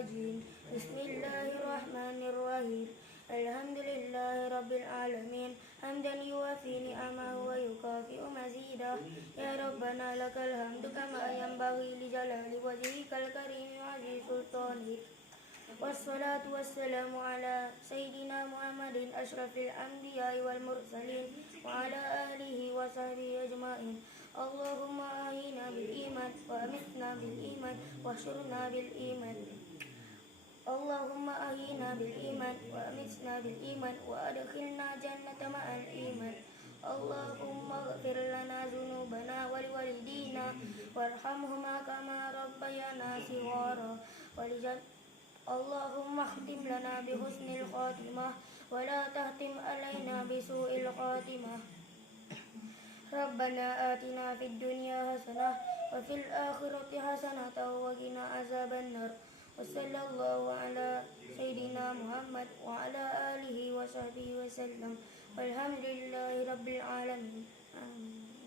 الرجيم بسم الله الرحمن الرحيم الحمد لله رب العالمين حمدا يوافي نعمه ويكافئ مزيدا يا ربنا لك الحمد كما ينبغي لجلال وجهك الكريم وعزيز سلطانك والصلاة والسلام على سيدنا محمد أشرف الأنبياء والمرسلين وعلى آله وصحبه أجمعين اللهم أحينا بالإيمان وأمتنا بالإيمان واحشرنا بالإيمان اللهم أحينا بالإيمان وأمتنا بالإيمان وأدخلنا جنة مع الإيمان اللهم اغفر لنا ذنوبنا ولوالدينا وارحمهما كما ربيانا صغارا اللهم اختم لنا بحسن الخاتمة ولا تختم علينا بسوء الخاتمة ربنا آتنا في الدنيا حسنة وفي الآخرة حسنة وقنا عذاب النار وصلى الله على سيدنا محمد وعلى آله وصحبه وسلم والحمد لله رب العالمين آمين.